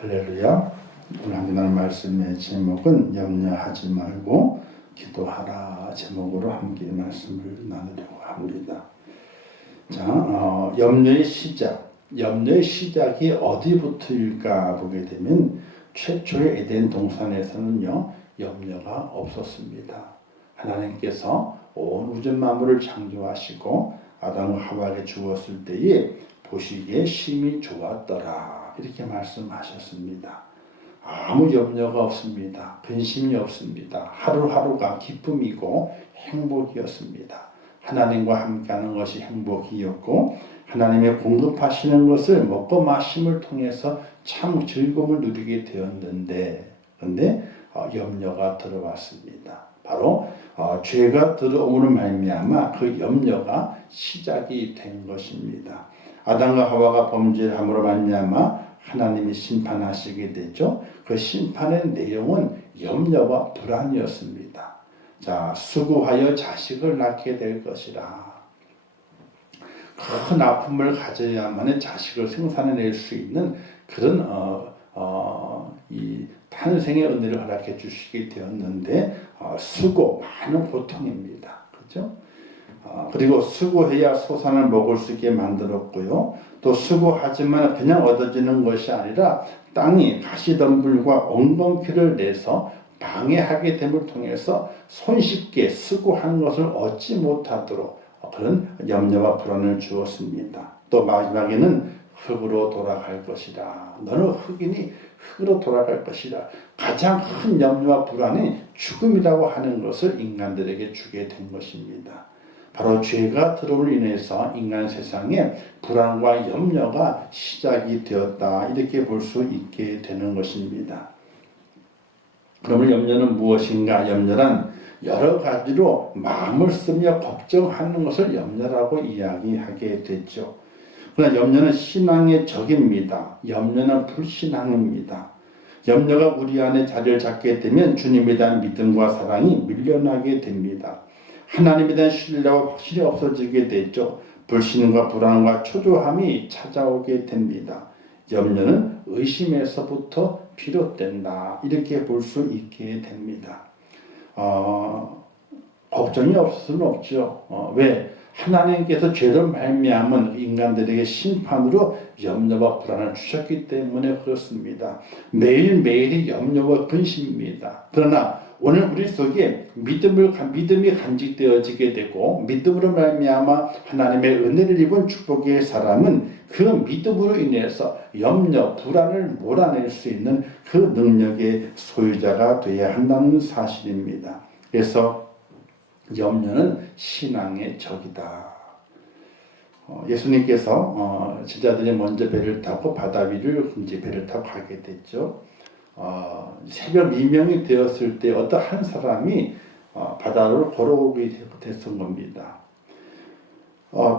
할렐루야. 오늘 함께 말씀의 제목은 염려하지 말고 기도하라 제목으로 함께 말씀을 나누려고 합니다. 자, 염려의 시작이 어디부터일까 보게 되면 최초의 에덴 동산에서는요, 염려가 없었습니다. 하나님께서 온 우주 만물을 창조하시고 아담과 하와에게 주었을 때에 보시기에 심히 좋았더라, 이렇게 말씀하셨습니다. 아무 염려가 없습니다. 근심이 없습니다. 하루하루가 기쁨이고 행복이었습니다. 하나님과 함께하는 것이 행복이었고, 하나님의 공급하시는 것을 먹고 마심을 통해서 참 즐거움을 누리게 되었는데, 그런데 염려가 들어왔습니다. 바로 죄가 들어옴으로 말미암아 그 염려가 시작이 된 것입니다. 아담과 하와가 범죄를 함으로 말미암아 하나님이 심판하시게 되죠. 그 심판의 내용은 염려와 불안이었습니다. 자, 수고하여 자식을 낳게 될 것이라. 큰 아픔을 가져야만 자식을 생산해낼 수 있는 그런 이 탄생의 은혜를 허락해 주시게 되었는데, 수고, 많은 고통입니다. 그렇죠? 그리고 수고해야 소산을 먹을 수 있게 만들었고요. 또 수고하지만 그냥 얻어지는 것이 아니라 땅이 가시덤불과 엉겅퀴를 내서 방해하게 됨을 통해서 손쉽게 수고한 것을 얻지 못하도록 그런 염려와 불안을 주었습니다. 또 마지막에는 흙으로 돌아갈 것이라. 너는 흙이니 흙으로 돌아갈 것이라. 가장 큰 염려와 불안이 죽음이라고 하는 것을 인간들에게 주게 된 것입니다. 바로 죄가 들어옴으로 인해서 인간 세상에 불안과 염려가 시작이 되었다, 이렇게 볼 수 있게 되는 것입니다. 그러면 염려는 무엇인가? 염려란 여러 가지로 마음을 쓰며 걱정하는 것을 염려라고 이야기하게 됐죠. 그러나 염려는 신앙의 적입니다. 염려는 불신앙입니다. 염려가 우리 안에 자리를 잡게 되면 주님에 대한 믿음과 사랑이 밀려나게 됩니다. 하나님에 대한 신뢰가 확실히 없어지게 되죠. 불신과 불안과 초조함이 찾아오게 됩니다. 염려는 의심에서부터 비롯된다, 이렇게 볼 수 있게 됩니다. 걱정이 없을 수는 없죠. 왜? 하나님께서 죄로 말미암은 인간들에게 심판으로 염려와 불안을 주셨기 때문에 그렇습니다. 매일매일이 염려와 근심입니다. 그러나 오늘 우리 속에 믿음이 간직되어지게 되고, 믿음으로 말미암아 하나님의 은혜를 입은 축복의 사람은 그 믿음으로 인해서 염려, 불안을 몰아낼 수 있는 그 능력의 소유자가 되어야 한다는 사실입니다. 그래서 염려는 신앙의 적이다. 예수님께서 제자들이 먼저 배를 타고 바다 위를 이제 배를 타고 가게 됐죠. 새벽 미명이 되었을 때 어떤 한 사람이 바다를 걸어오게 됐던 겁니다.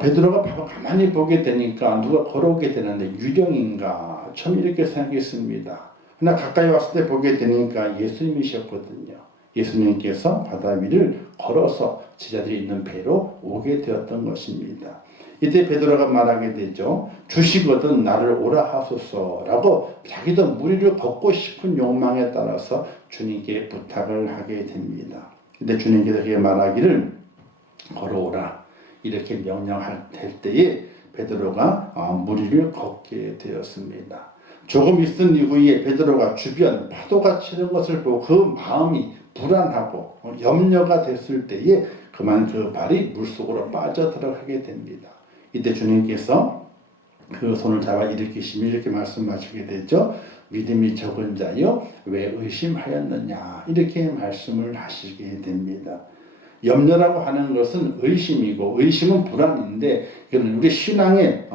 베드로가 가만히 보게 되니까 누가 걸어오게 되는데 유령인가 처음 이렇게 생각했습니다. 그러나 가까이 왔을 때 보게 되니까 예수님이셨거든요. 예수님께서 바다 위를 걸어서 제자들이 있는 배로 오게 되었던 것입니다. 이때 베드로가 말하게 되죠. 주시거든 나를 오라 하소서라고 자기도 무리를 걷고 싶은 욕망에 따라서 주님께 부탁을 하게 됩니다. 근데 주님께서 그렇게 말하기를 걸어오라, 이렇게 명령할 때에 베드로가 무리를 걷게 되었습니다. 조금 있은 이후에 베드로가 주변 파도가 치는 것을 보고 그 마음이 불안하고 염려가 됐을 때에 그만 그 발이 물속으로 빠져들어가게 됩니다. 이때 주님께서 그 손을 잡아 일으키시며 이렇게 말씀하시게 되죠. 믿음이 적은 자여 왜 의심하였느냐, 이렇게 말씀을 하시게 됩니다. 염려라고 하는 것은 의심이고, 의심은 불안인데 이건 우리 신앙의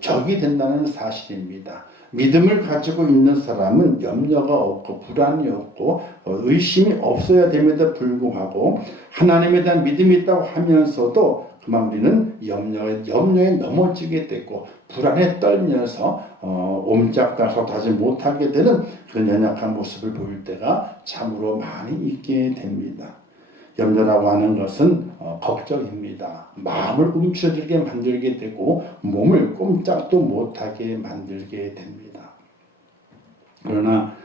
적이 된다는 사실입니다. 믿음을 가지고 있는 사람은 염려가 없고 불안이 없고 의심이 없어야 됨에도 불구하고 하나님에 대한 믿음이 있다고 하면서도 그만 우리는 염려에 넘어지게 되고 불안에 떨면서 옴짝달싹하지 못하게 되는 그런 연약한 모습을 보일 때가 참으로 많이 있게 됩니다. 염려라고 하는 것은 걱정입니다. 마음을 움츠러들게 만들게 되고 몸을 꼼짝도 못하게 만들게 됩니다. 그러나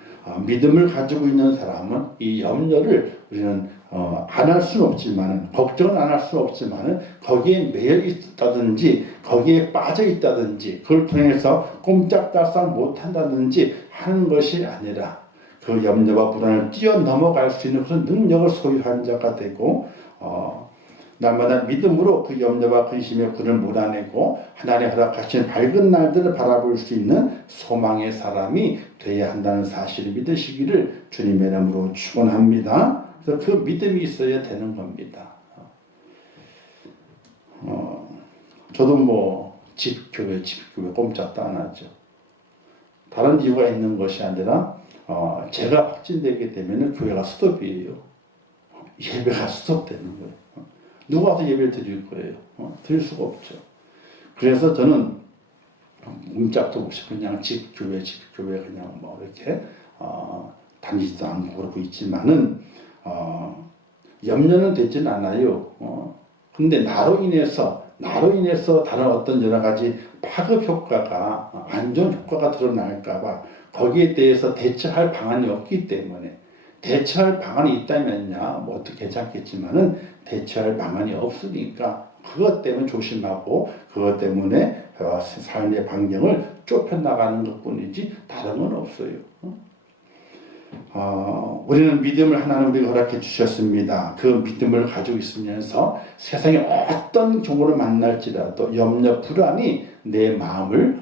믿음을 가지고 있는 사람은 이 염려를 우리는 안 할 수는 없지만, 걱정은 안 할 수는 없지만 거기에 매여 있다든지 거기에 빠져 있다든지 그걸 통해서 꼼짝달싹 못한다든지 하는 것이 아니라 그 염려와 불안을 뛰어넘어갈 수 있는 그런 능력을 소유한 자가 되고, 날마다 믿음으로 그 염려와 근심의 굴을 몰아내고 하나님의 허락하신 밝은 날들을 바라볼 수 있는 소망의 사람이 되어야 한다는 사실을 믿으시기를 주님의 이름으로 축원합니다. 그래서 그 믿음이 있어야 되는 겁니다. 저도 뭐 집교회 꼼짝도 안 하죠. 다른 이유가 있는 것이 아니라 제가 확진되게 되면 교회가 스톱이에요. 예배가 스톱되는 거예요. 누가 와서 예배를 드릴 거예요? 드릴 수가 없죠. 그래서 저는 문짝도 없이 그냥 집교회 그냥 뭐 이렇게 다니지도 않고 그러고 있지만은 염려는 되지는 않아요. 근데 나로 인해서 다른 어떤 여러 가지 파급 효과가 안 좋은 효과가 드러날까봐 거기에 대해서 대처할 방안이 없기 때문에, 대처할 방안이 있다면야 뭐 어떻게 괜찮겠지만은 대처할 방안이 없으니까 그것 때문에 조심하고 그것 때문에 삶의 반경을 좁혀 나가는 것뿐이지 다른 건 없어요. 우리는 믿음을 하나님 우리가 허락해 주셨습니다. 그 믿음을 가지고 있으면서 세상에 어떤 종으로 만날지라도 염려 불안이 내 마음을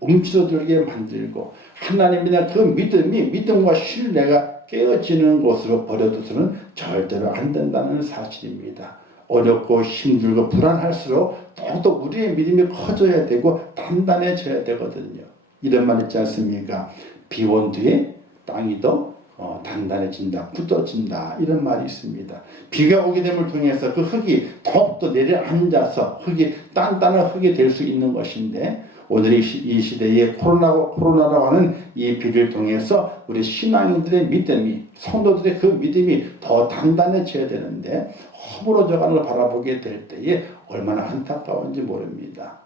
움츠러들게 만들고, 하나님이나 그 믿음과 신뢰가 깨어지는 곳으로 버려둬서는 절대로 안 된다는 사실입니다. 어렵고 힘들고 불안할수록 더욱더 우리의 믿음이 커져야 되고 단단해져야 되거든요. 이런 말 있지 않습니까? 비온 뒤에 땅이 더 단단해진다, 굳어진다, 이런 말이 있습니다. 비가 오게 됨을 통해서 그 흙이 더욱더 내려앉아서 흙이 단단한 흙이 될 수 있는 것인데, 오늘 이 시대에 코로나라고 하는 이 비를 통해서 우리 신앙인들의 믿음이, 성도들의 그 믿음이 더 단단해져야 되는데 허물어져가는 걸 바라보게 될 때에 얼마나 안타까운지 모릅니다.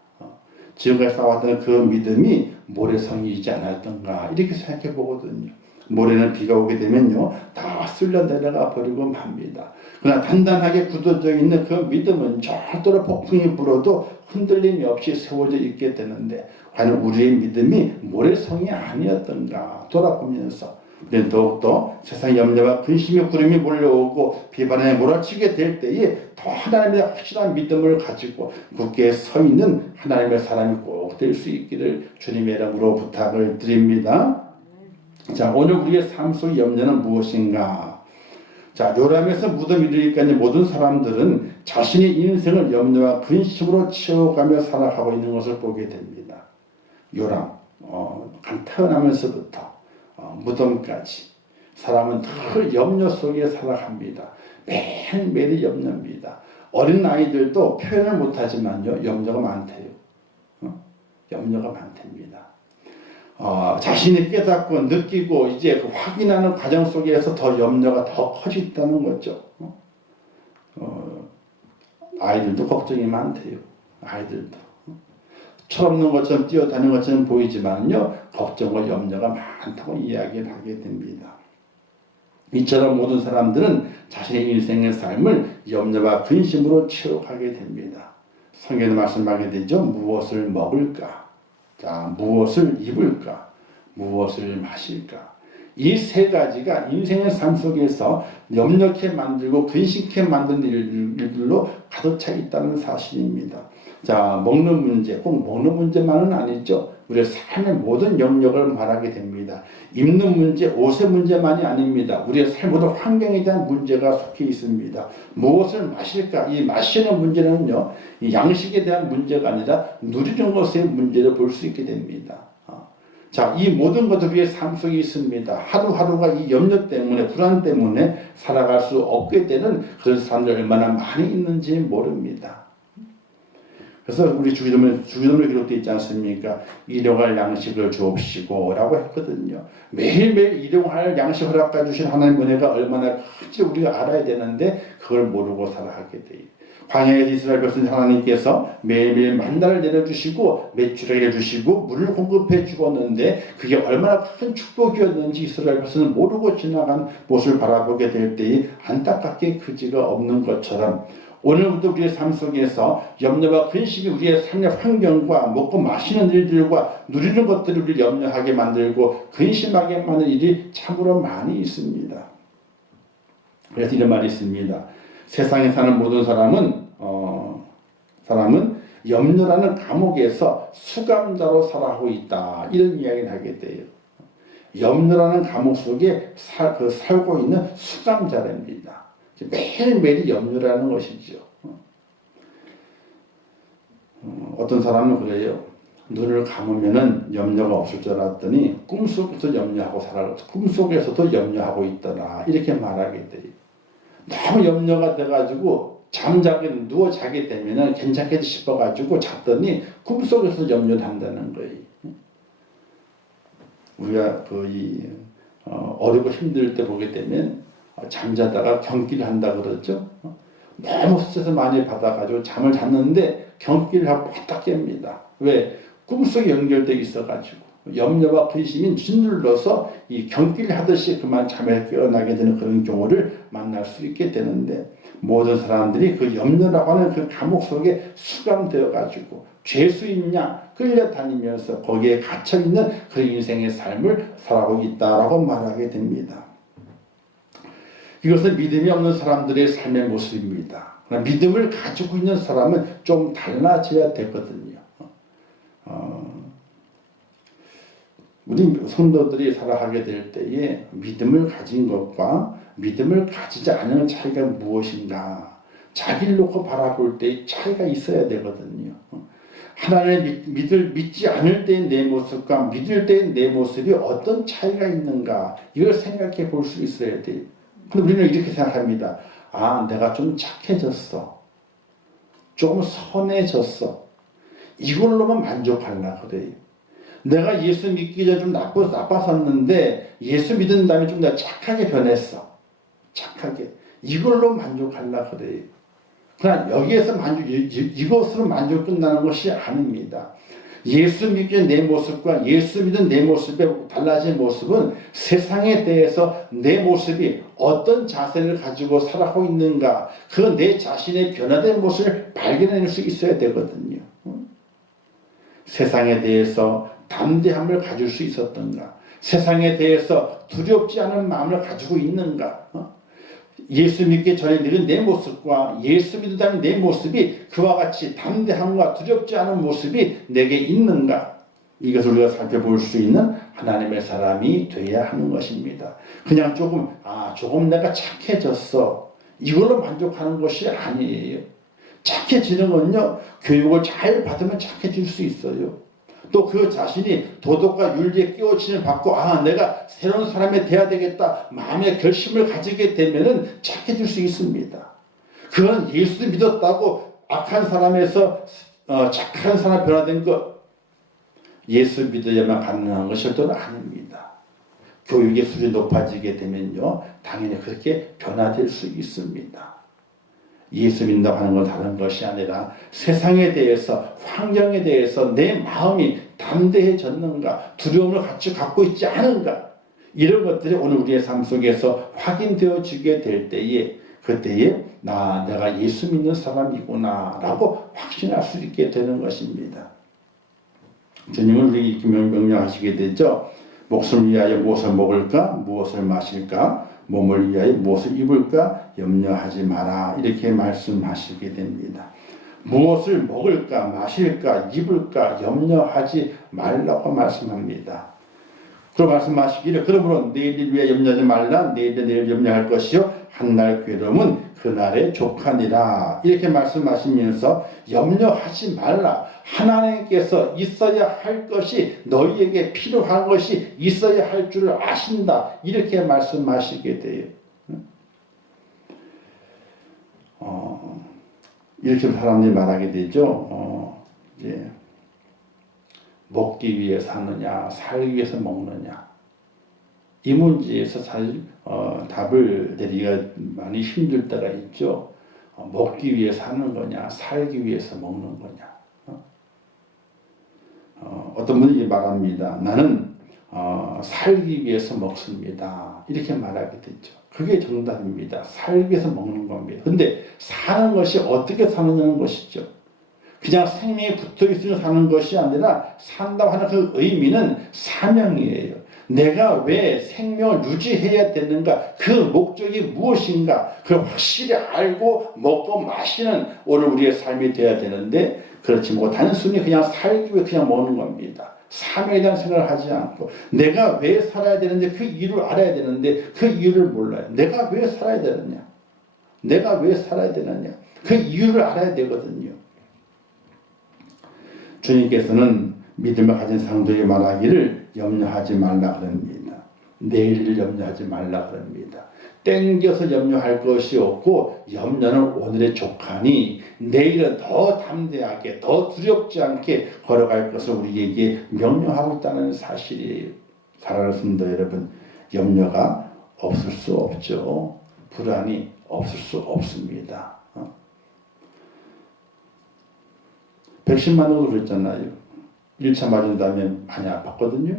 지금까지 쌓아왔던 그 믿음이 모래성이지 않았던가 이렇게 생각해 보거든요. 모래는 비가 오게 되면요 다 쓸려 내려가 버리고 맙니다. 그러나 단단하게 굳어져 있는 그 믿음은 절대로 폭풍이 불어도 흔들림이 없이 세워져 있게 되는데, 과연 우리의 믿음이 모래성이 아니었던가 돌아보면서 우리는 더욱더 세상 염려와 근심의 구름이 몰려오고 비바람에 몰아치게 될 때에 더 하나님의 확실한 믿음을 가지고 굳게 서 있는 하나님의 사람이 꼭 될 수 있기를 주님의 이름으로 부탁을 드립니다. 자, 오늘 우리의 삶 속의 염려는 무엇인가? 자, 요람에서 무덤 이르기까지 모든 사람들은 자신의 인생을 염려와 근심으로 채워가며 살아가고 있는 것을 보게 됩니다. 요람, 태어나면서부터 무덤까지 사람은 늘 염려 속에 살아갑니다. 매일매일이 염려입니다. 어린 아이들도 표현을 못하지만요 염려가 많대요. 염려가 많답니다. 자신이 깨닫고 느끼고 이제 그 확인하는 과정 속에서 더 염려가 더 커진다는 거죠. 아이들도 걱정이 많대요. 아이들도 철없는 것처럼 뛰어다니는 것처럼 보이지만요 걱정과 염려가 많다고 이야기를 하게 됩니다. 이처럼 모든 사람들은 자신의 인생의 삶을 염려와 근심으로 채워가게 됩니다. 성경에 말씀하게 되죠. 무엇을 먹을까? 자, 무엇을 입을까? 무엇을 마실까? 이 세 가지가 인생의 삶 속에서 염려케 만들고 근심케 만드는 일들로 가득 차 있다는 사실입니다. 자, 먹는 문제, 꼭 먹는 문제만은 아니죠. 우리의 삶의 모든 영역을 말하게 됩니다. 입는 문제, 옷의 문제만이 아닙니다. 우리의 삶 모든 환경에 대한 문제가 속해 있습니다. 무엇을 마실까? 이 마시는 문제는요, 이 양식에 대한 문제가 아니라 누리는 것의 문제를 볼 수 있게 됩니다. 자, 이 모든 것들 우리의 삶 속에 있습니다. 하루하루가 이 염려 때문에, 불안 때문에 살아갈 수 없게 되는 그런 사람들 얼마나 많이 있는지 모릅니다. 그래서 우리 주기도문에 기록되어 있지 않습니까? 일용할 양식을 주옵시고 라고 했거든요. 매일매일 일용할 양식 허락해 주신 하나님의 은혜가 얼마나 큰지 우리가 알아야 되는데 그걸 모르고 살아가게 돼요. 광야에서 이스라엘 백성 하나님께서 매일매일 만나를 내려주시고 메추라기를 주시고 물을 공급해 주었는데 그게 얼마나 큰 축복이었는지 이스라엘 백성은 모르고 지나간 모습을 바라보게 될 때에 안타깝게 그지가 없는 것처럼 오늘부터 우리의 삶 속에서 염려와 근심이 우리의 삶의 환경과 먹고 마시는 일들과 누리는 것들을 우리를 염려하게 만들고 근심하게 만드는 일이 참으로 많이 있습니다. 그래서 이런 말이 있습니다. 세상에 사는 모든 사람은 염려라는 감옥에서 수감자로 살아가고 있다. 이런 이야기를 하게 돼요. 염려라는 감옥 속에 살고 있는 수감자랍니다. 매일매일 염려라는 것이죠. 어떤 사람은 그래요. 눈을 감으면은 염려가 없을 줄 알았더니 꿈속에서 염려하고 꿈속에서도 염려하고 있더라. 이렇게 말하게 돼요. 너무 염려가 돼가지고 누워 자게 되면은 괜찮겠지 싶어가지고 잤더니 꿈속에서 염려를 한다는 거예요. 우리가 어리고 힘들 때 보게 되면 잠자다가 경기를 한다 그러죠. 너무 스트레스 많이 받아가지고 잠을 잤는데 경기를 하고 딱 깹니다. 왜? 꿈속에 연결되어 있어가지고 염려와 근심이 짓눌러서 이 경기를 하듯이 그만 잠에 깨어나게 되는 그런 경우를 만날 수 있게 되는데 모든 사람들이 그 염려라고 하는 그 감옥 속에 수감되어 가지고 죄수있냐 끌려다니면서 거기에 갇혀있는 그 인생의 삶을 살아가고 있다라고 말하게 됩니다. 이것은 믿음이 없는 사람들의 삶의 모습입니다. 믿음을 가지고 있는 사람은 좀 달라져야 되거든요. 우리 성도들이 살아가게 될 때에 믿음을 가진 것과 믿음을 가지지 않은 차이가 무엇인가? 자기를 놓고 바라볼 때 차이가 있어야 되거든요. 하나님을 믿지 않을 때의 내 모습과 믿을 때의 내 모습이 어떤 차이가 있는가? 이걸 생각해 볼 수 있어야 돼요. 근데 우리는 이렇게 생각합니다. 내가 좀 착해졌어. 조금 선해졌어. 이걸로만 만족하려고 그래요. 내가 예수 믿기 전에 좀 나빴었는데 예수 믿은 다음에 좀 내가 착하게 변했어. 착하게. 이걸로 만족하려고 그래요. 그러나 여기에서 이것으로 만족 끝나는 것이 아닙니다. 예수 믿기 전 내 모습과 예수 믿은 내 모습의 달라진 모습은 세상에 대해서 내 모습이 어떤 자세를 가지고 살아가고 있는가, 그 내 자신의 변화된 모습을 발견해낼 수 있어야 되거든요. 세상에 대해서 담대함을 가질 수 있었던가, 세상에 대해서 두렵지 않은 마음을 가지고 있는가, 예수 믿기 전에 늙은 내 모습과 예수 믿은 다음에 내 모습이 그와 같이 담대함과 두렵지 않은 모습이 내게 있는가, 이것을 우리가 살펴볼 수 있는 하나님의 사람이 되어야 하는 것입니다. 그냥 조금 내가 착해졌어, 이걸로 만족하는 것이 아니에요. 착해지는 건요, 교육을 잘 받으면 착해질 수 있어요. 또 그 자신이 도덕과 윤리에 깨우침을 받고 내가 새로운 사람이 돼야 되겠다 마음의 결심을 가지게 되면은 착해질 수 있습니다. 그건 예수 믿었다고 악한 사람에서 착한 사람 변화된 것, 예수 믿어야만 가능한 것이 또 아닙니다. 교육의 수준이 높아지게 되면요 당연히 그렇게 변화될 수 있습니다. 예수 믿는다고 하는 건 다른 것이 아니라 세상에 대해서, 환경에 대해서 내 마음이 담대해졌는가, 두려움을 같이 갖고 있지 않은가, 이런 것들이 오늘 우리의 삶 속에서 확인되어지게 될 때에 그때에 내가 예수 믿는 사람이구나 라고 확신할 수 있게 되는 것입니다. 주님은 우리에게 이렇게 명령하시게 되죠. 목숨을 위하여 무엇을 먹을까, 무엇을 마실까, 몸을 위하여 무엇을 입을까 염려하지 마라, 이렇게 말씀하시게 됩니다. 무엇을 먹을까, 마실까, 입을까 염려하지 말라고 말씀합니다. 그리고 말씀하시기를 그러므로 내일을 위해 염려하지 말라. 내일 염려할 것이요 한날 괴로움은 그날의 족하니라. 이렇게 말씀하시면서 염려하지 말라. 하나님께서 있어야 할 것이, 너희에게 필요한 것이 있어야 할 줄을 아신다. 이렇게 말씀하시게 돼요. 이렇게 사람들이 말하게 되죠. 이제 먹기 위해 사느냐, 살기 위해서 먹느냐, 이 문제에서 사실 답을 내리기가 많이 힘들 때가 있죠. 먹기 위해서 하는 거냐, 살기 위해서 먹는 거냐. 어떤 분이 말합니다. 나는 살기 위해서 먹습니다. 이렇게 말하게 되죠. 그게 정답입니다. 살기 위해서 먹는 겁니다. 근데 사는 것이 어떻게 사느냐는 것이죠. 그냥 생명이 붙어있으면 사는 것이 아니라 산다고 하는 그 의미는 사명이에요. 내가 왜 생명을 유지해야 되는가, 그 목적이 무엇인가, 그걸 확실히 알고 먹고 마시는 오늘 우리의 삶이 되어야 되는데, 그렇지 뭐 단순히 그냥 살기 위해 그냥 먹는 겁니다. 사명에 대한 생각을 하지 않고 내가 왜 살아야 되는데 그 이유를 알아야 되는데 그 이유를 몰라요. 내가 왜 살아야 되느냐, 내가 왜 살아야 되느냐, 그 이유를 알아야 되거든요. 주님께서는 믿음을 가진 상도에게 말하기를 염려하지 말라 그럽니다. 내일을 염려하지 말라 그럽니다. 땡겨서 염려할 것이 없고 염려는 오늘의 족하니 내일은 더 담대하게 더 두렵지 않게 걸어갈 것을 우리에게 명령하고 있다는 사실이에요. 사랑하는 성도 여러분, 염려가 없을 수 없죠. 불안이 없을 수 없습니다. 백신 맞는 거 그랬잖아요. 1차 맞은 다음에 많이 아팠거든요.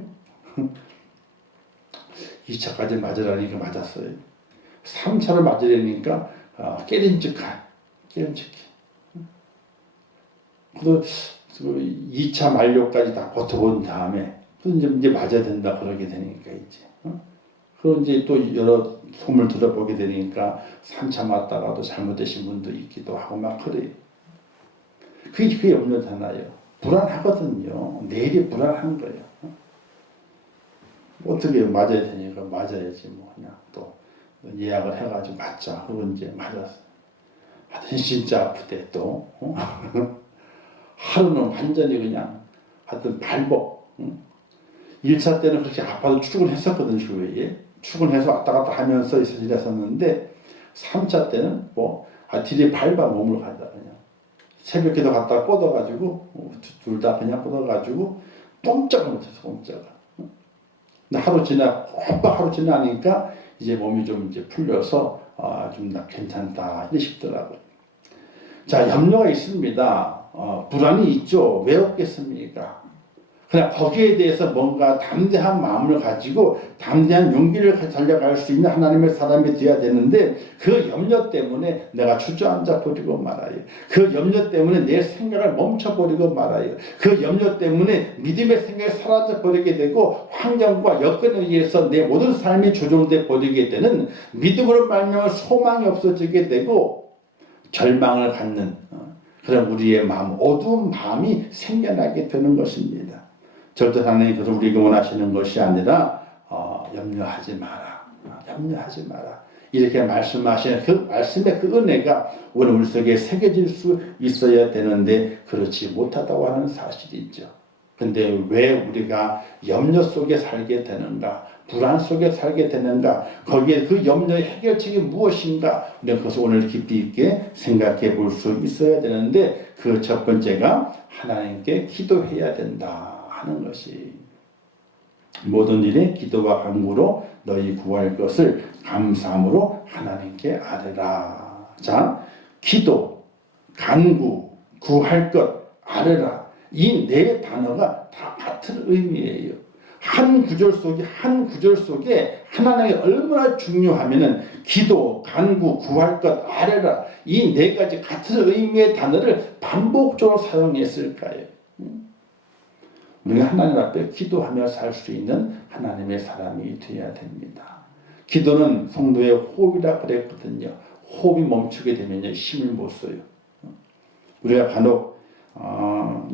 2차까지 맞으라니까 맞았어요. 3차를 맞으려니까 깨림직해. 그래서 2차 만료까지 다 버텨본 다음에 이제 맞아야 된다 그러게 되니까 이제. 그리고 이제 또 여러 소문을 들어보게 되니까 3차 맞다가도 잘못되신 분도 있기도 하고 막 그래요. 그게 염려잖아요. 불안하거든요. 내일이 불안한 거예요. 어떻게 맞아야 되니까 맞아야지 뭐 그냥 또 예약을 해가지고 맞자. 그리고 이제 맞았어. 하여튼 진짜 아프대 또. 하루는 완전히 그냥 하여튼 발목. 1차 때는 그렇게 아파도 출근했었거든. 주위에 출근해서 왔다 갔다 하면서 일했었는데 3차 때는 뭐 딜이 밟아 몸을 가다 그냥 새벽에도 갔다 뻗어가지고 둘 다 그냥 뻗어가지고 꼼짝을 못해서 꼼짝을. 근데 하루 지나니까 이제 몸이 좀 이제 풀려서 좀 괜찮다 이래 싶더라고요. 자, 염려가 있습니다. 불안이 있죠. 왜 없겠습니까? 그냥 거기에 대해서 뭔가 담대한 마음을 가지고 담대한 용기를 달려갈 수 있는 하나님의 사람이 되어야 되는데 그 염려 때문에 내가 주저앉아 버리고 말아요. 그 염려 때문에 내 생각을 멈춰버리고 말아요. 그 염려 때문에 믿음의 생각이 사라져 버리게 되고 환경과 여건에 의해서 내 모든 삶이 조종돼 버리게 되는 믿음으로 말미암아 소망이 없어지게 되고 절망을 갖는 그런 우리의 마음, 어두운 마음이 생겨나게 되는 것입니다. 절대 하나님께서 우리에게 원하시는 것이 아니라 염려하지 마라. 염려하지 마라. 이렇게 말씀하시는 그 말씀의 그 은혜가 우리 속에 새겨질 수 있어야 되는데 그렇지 못하다고 하는 사실이죠. 근데 왜 우리가 염려 속에 살게 되는가? 불안 속에 살게 되는가? 거기에 그 염려의 해결책이 무엇인가? 우리가 그것을 오늘 깊이 있게 생각해 볼 수 있어야 되는데 그 첫 번째가 하나님께 기도해야 된다 하는 것이, 모든 일에 기도와 간구로 너희 구할 것을 감사함으로 하나님께 아뢰라. 자, 기도, 간구, 구할 것, 아뢰라. 이 네 단어가 다 같은 의미예요. 한 구절 속에 하나님이 얼마나 중요하면은 기도, 간구, 구할 것, 아뢰라. 이 네 가지 같은 의미의 단어를 반복적으로 사용했을까요? 우리가 하나님 앞에 기도하며 살 수 있는 하나님의 사람이 되어야 됩니다. 기도는 성도의 호흡이라 그랬거든요. 호흡이 멈추게 되면요 힘을 못 써요. 우리가 간혹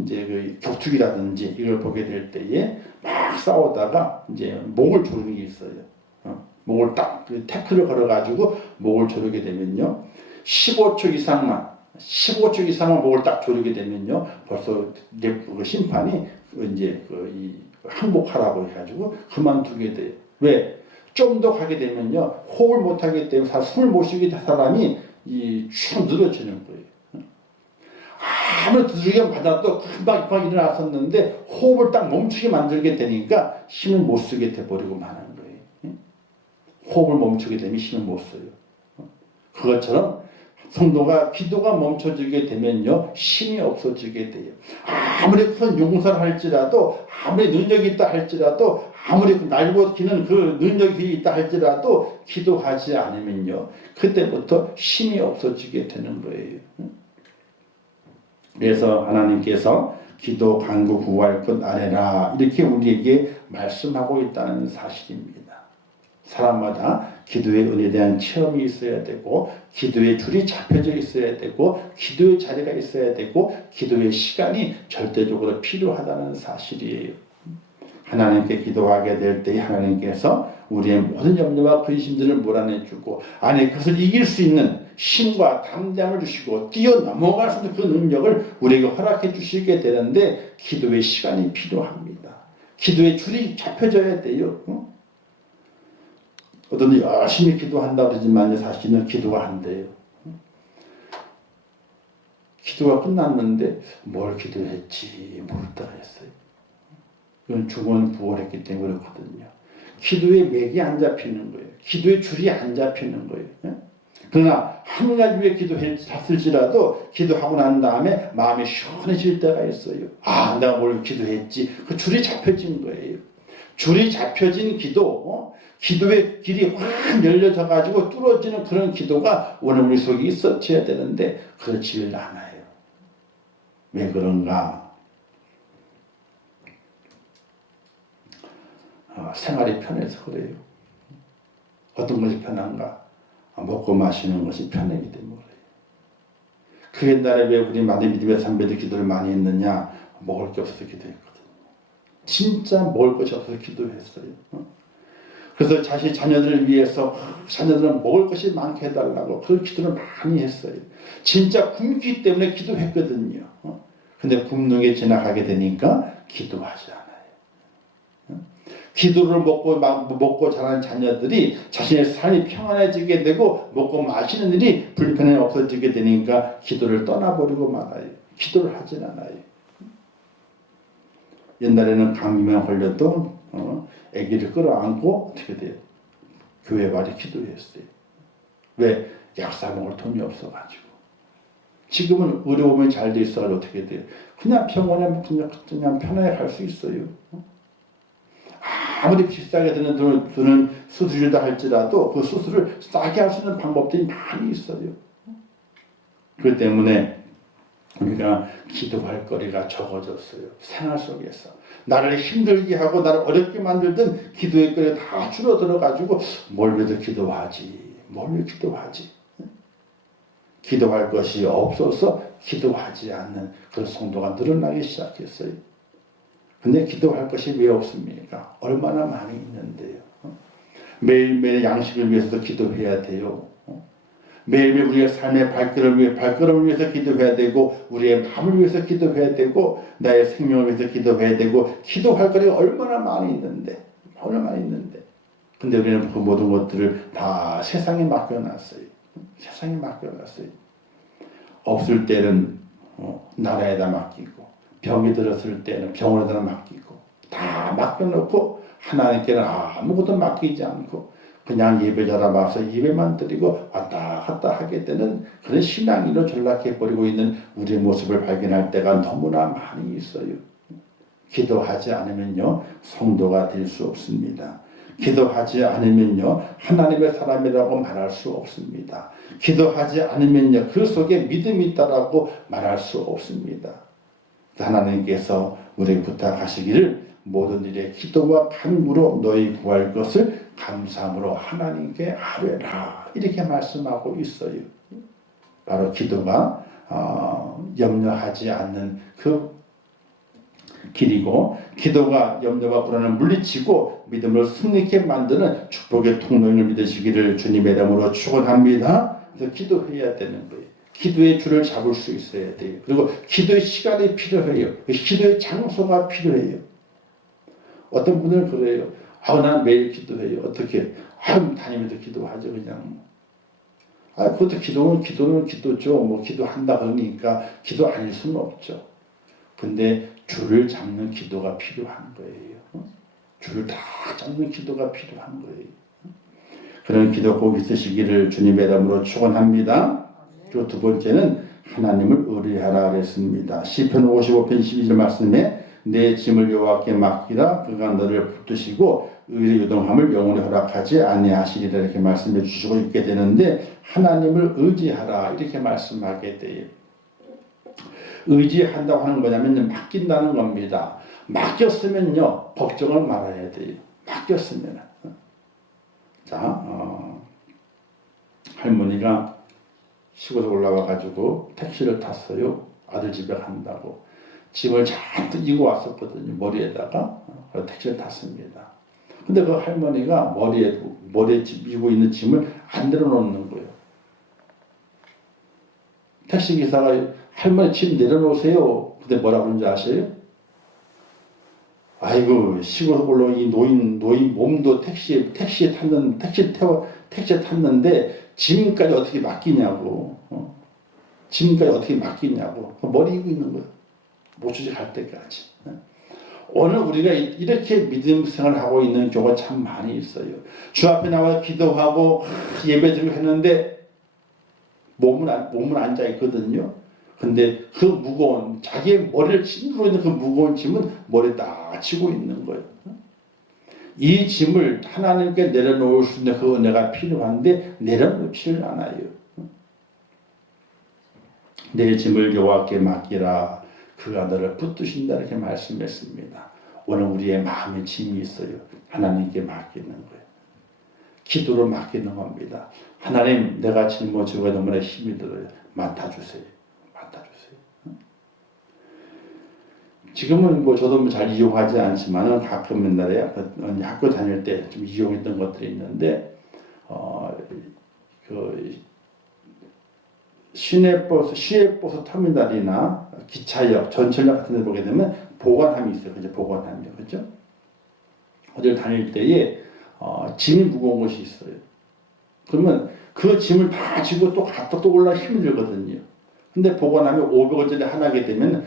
이제 그 격투기라든지 이걸 보게 될 때에 막 싸우다가 이제 목을 조르는 게 있어요. 목을 딱 태클을 걸어가지고 목을 조르게 되면요 15초 이상만 목을 딱 조르게 되면요 벌써 심판이 이제 항복하라고 해가지고 그만두게 돼요. 왜? 좀 더 가게 되면요 호흡을 못하기 때문에 숨을 못 쉬게 사람이 쭉 늘어지는 거예요. 아무리 두들겨 받아도 금방 일어났었는데 호흡을 딱 멈추게 만들게 되니까 힘을 못 쓰게 돼버리고 마는 거예요. 호흡을 멈추게 되면 힘을 못 써요. 그것처럼 성도가 기도가 멈춰지게 되면요, 힘이 없어지게 돼요. 아무리 큰 용서를 할지라도, 아무리 능력이 있다 할지라도, 아무리 날고 기는 그 능력이 있다 할지라도 기도하지 않으면요, 그때부터 힘이 없어지게 되는 거예요. 그래서 하나님께서 기도 간구 구할 것 아래라 이렇게 우리에게 말씀하고 있다는 사실입니다. 사람마다 기도의 은혜에 대한 체험이 있어야 되고, 기도의 줄이 잡혀져 있어야 되고, 기도의 자리가 있어야 되고, 기도의 시간이 절대적으로 필요하다는 사실이에요. 하나님께 기도하게 될 때 하나님께서 우리의 모든 염려와 근심들을 몰아내주고, 안에 그것을 이길 수 있는 힘과 담대함을 주시고 뛰어넘어갈 수 있는 그 능력을 우리에게 허락해 주시게 되는데, 기도의 시간이 필요합니다. 기도의 줄이 잡혀져야 돼요. 어떤 열심히 기도한다고 그러지만 사실은 기도가 안 돼요. 기도가 끝났는데 뭘 기도했지 모르다가 했어요. 그건 죽은 부활했기 때문에 그렇거든요. 기도의 맥이 안 잡히는 거예요. 기도의 줄이 안 잡히는 거예요. 그러나 한 가지 위해 기도했을지라도 기도하고 난 다음에 마음이 시원해질 때가 있어요. 아, 내가 뭘 기도했지. 그 줄이 잡혀진 거예요. 줄이 잡혀진 기도, 기도의 길이 확 열려져 가지고 뚫어지는 그런 기도가 오늘 우리 속에 있어야 되는데 그렇지를 않아요. 왜 그런가? 생활이 편해서 그래요. 어떤 것이 편한가? 먹고 마시는 것이 편하기 때문에 그래요. 그 옛날에 왜 우리 믿음의 선배들 기도를 많이 했느냐? 먹을 게 없어서 기도했거든요. 진짜 먹을 것이 없어서 기도했어요. 그래서 자녀들을 위해서 자녀들은 먹을 것이 많게 해달라고 그 기도를 많이 했어요. 진짜 굶기 때문에 기도했거든요. 근데 굶는 게 지나가게 되니까 기도하지 않아요. 기도를 먹고 자라는 자녀들이 자신의 삶이 평안해지게 되고 먹고 마시는 일이 불편함이 없어지게 되니까 기도를 떠나버리고 말아요. 기도를 하진 않아요. 옛날에는 감기만 걸려도 아기를 끌어안고 어떻게 돼요? 교회 말이 기도했어요. 왜? 약 사 먹을 돈이 없어가지고. 지금은 의료보험이 잘 돼 있어가지고 어떻게 돼요? 그냥 병원에 그냥 편하게 갈 수 있어요. 아무리 비싸게 드는 수술이다 할지라도 그 수술을 싸게 할 수 있는 방법들이 많이 있어요. 그렇기 때문에 우리가 기도할 거리가 적어졌어요. 생활 속에서. 나를 힘들게 하고 나를 어렵게 만들던 기도의 거리가 다 줄어들어가지고 뭘 위해서 기도하지? 뭘 위해서 기도하지? 기도할 것이 없어서 기도하지 않는 그런 성도가 늘어나기 시작했어요. 근데 기도할 것이 왜 없습니까? 얼마나 많이 있는데요. 매일매일 양식을 위해서도 기도해야 돼요. 매일매일 우리의 삶의 발걸음을 위해서 기도해야 되고, 우리의 마음을 위해서 기도해야 되고, 나의 생명을 위해서 기도해야 되고, 기도할 거리가 얼마나 많이 있는데. 근데 우리는 그 모든 것들을 다 세상에 맡겨놨어요. 세상에 맡겨놨어요. 없을 때는 나라에다 맡기고, 병이 들었을 때는 병원에다 맡기고, 다 맡겨놓고 하나님께는 아무것도 맡기지 않고 그냥 예배자라 와서 예배만 드리고 왔다 갔다 하게 되는 그런 신앙인으로 전락해버리고 있는 우리의 모습을 발견할 때가 너무나 많이 있어요. 기도하지 않으면요, 성도가 될 수 없습니다. 기도하지 않으면요, 하나님의 사람이라고 말할 수 없습니다. 기도하지 않으면요, 그 속에 믿음이 있다라고 말할 수 없습니다. 하나님께서 우리에게 부탁하시기를 모든 일에 기도와 간구로 너희 구할 것을 감사함으로 하나님께 아뢰라 이렇게 말씀하고 있어요. 바로 기도가 염려하지 않는 그 길이고, 기도가 염려와 불안을 물리치고 믿음을 승리케 만드는 축복의 통로를 믿으시기를 주님의 이름으로 축원합니다. 그래서 기도해야 되는 거예요. 기도의 줄을 잡을 수 있어야 돼요. 그리고 기도의 시간이 필요해요. 기도의 장소가 필요해요. 어떤 분들은 그래요. 난 매일 기도해요. 어떻게? 다니면서 기도하죠, 그냥. 그것도 기도는 기도죠. 뭐 기도한다 그러니까 기도 아닐 수는 없죠. 근데 줄을 잡는 기도가 필요한 거예요. 줄을 다 잡는 기도가 필요한 거예요. 그런 기도 꼭 있으시기를 주님의 이름으로 축원합니다. 그리고 두 번째는 하나님을 의뢰하라 그랬습니다. 시편 55편 12절 말씀에 내 짐을 여호와께 맡기라 그가 너를 붙드시고 의의 유동함을 영원히 허락하지 아니하시리라 이렇게 말씀해 주시고 있게 되는데 하나님을 의지하라 이렇게 말씀하게 돼요. 의지한다고 하는 뭐냐면 맡긴다는 겁니다. 맡겼으면요 걱정을 말아야 돼요. 맡겼으면 자 할머니가 시골에 올라와 가지고 택시를 탔어요. 아들 집에 간다고 짐을 잔뜩 이고 왔었거든요. 머리에다가 택시를 탔습니다. 근데 그 할머니가 머리에 이고 있는 짐을 안 내려놓는 거예요. 택시기사가 할머니 짐 내려놓으세요. 근데 뭐라고 그런지 아세요? 아이고 시골 올라온 이 노인 몸도 택시에 탔는데 짐까지 어떻게 맡기냐고. 짐까지 어떻게 맡기냐고. 머리 이고 있는 거예요. 모처지 갈 때까지. 오늘 우리가 이렇게 믿음 생활을 하고 있는 경우가 참 많이 있어요. 주 앞에 나와 기도하고 예배드리고 했는데 몸은 앉아 있거든요. 근데 그 무거운 자기의 머리를 찡그고 있는 그 무거운 짐은 머리에 딱 치고 있는 거예요. 이 짐을 하나님께 내려놓을 수 있는 그 은혜가 필요한데 내려놓지를 않아요. 내 짐을 여호와께 맡기라 그가 너를 붙드신다 이렇게 말씀했습니다. 오늘 우리의 마음에 짐이 있어요. 하나님께 맡기는 거예요. 기도로 맡기는 겁니다. 하나님 내가 짊어지고 너무나 힘이 들어요. 맡아주세요. 지금은 뭐 저도 잘 이용하지 않지만은 가끔 옛날에 학교 다닐 때 좀 이용했던 것들이 있는데 그 시외버스 터미널이나 기차역, 전철역 같은 데 보게 되면 보관함이 있어요. 그죠? 보관함이요. 그죠? 어딜 다닐 때에 짐이 무거운 것이 있어요. 그러면 그 짐을 다 지고 또 갔다 또 올라 힘이 들거든요. 근데 보관함이 500원짜리 하나게 되면